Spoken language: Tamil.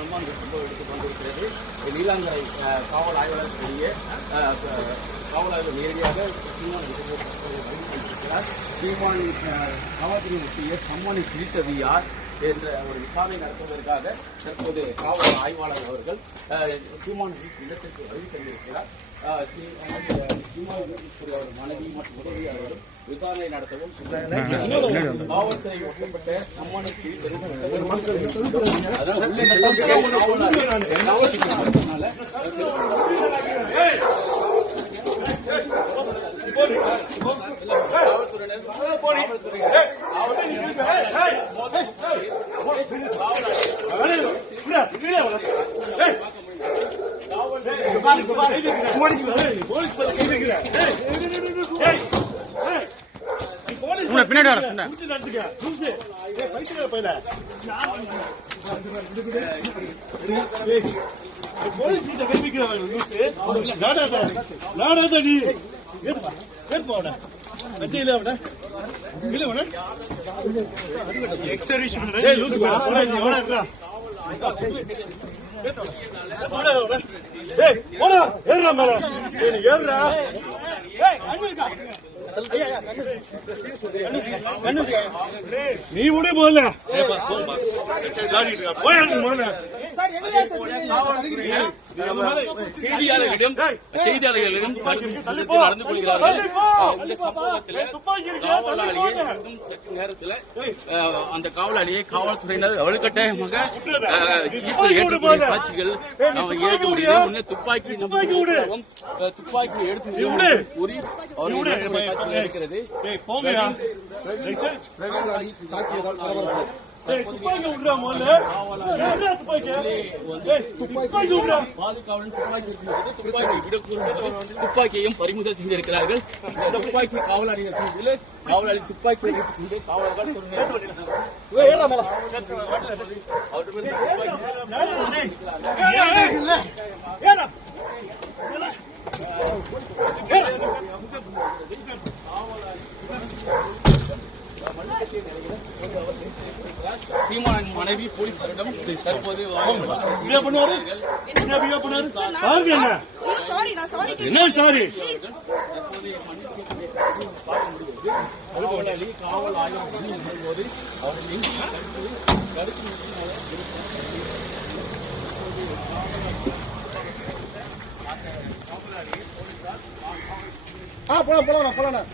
சம்பவம் எடுத்துக் கொண்டிருக்கிறது. நீலாங்கரை காவல் ஆய்வாளர் காவல் ஆய்வாளர் நேரடியாக சீமான் காவல்துறை முக்கிய சம்மனை பிடித்தது யார் என்ற ஒரு விசாரணை நடத்துவதற்காக தற்போது காவல் ஆய்வாளர் அவர்கள் சீமான் இடத்திற்கு வருகை தந்திருக்கிறார். அவர் மனைவி மற்றும் உதவியாளர்களும் விசாரணை நடத்தவும் காவல்துறை ஒப்பப்பட்ட சம்மனுக்கு நீ விட போல செய்தியாளர்களிடம் நடந்து கொள்கிறார்கள். இந்த சம்பவத்தில் காவலாளியை சற்று நேரத்தில் அந்த காவலாளியை காவல்துறையினர் வலுக்கட்டாயமாக ஏற்கக்கூடிய காட்சிகள் ஏற்க முடியும். துப்பாக்கி துப்பாக்கி எடுத்து கூறி அவருடைய காட்சி இருக்கிறது. துப்பாக்கியையும் பறிமுதல் செய்திருக்கிறார்கள். துப்பாக்கி காவலாளி துப்பாக்கி காவலர்கள் சீமான் மனைவி போலீசாரிடம் தற்போது காவல் ஆய்வு போது அவர்கள் போலீசார்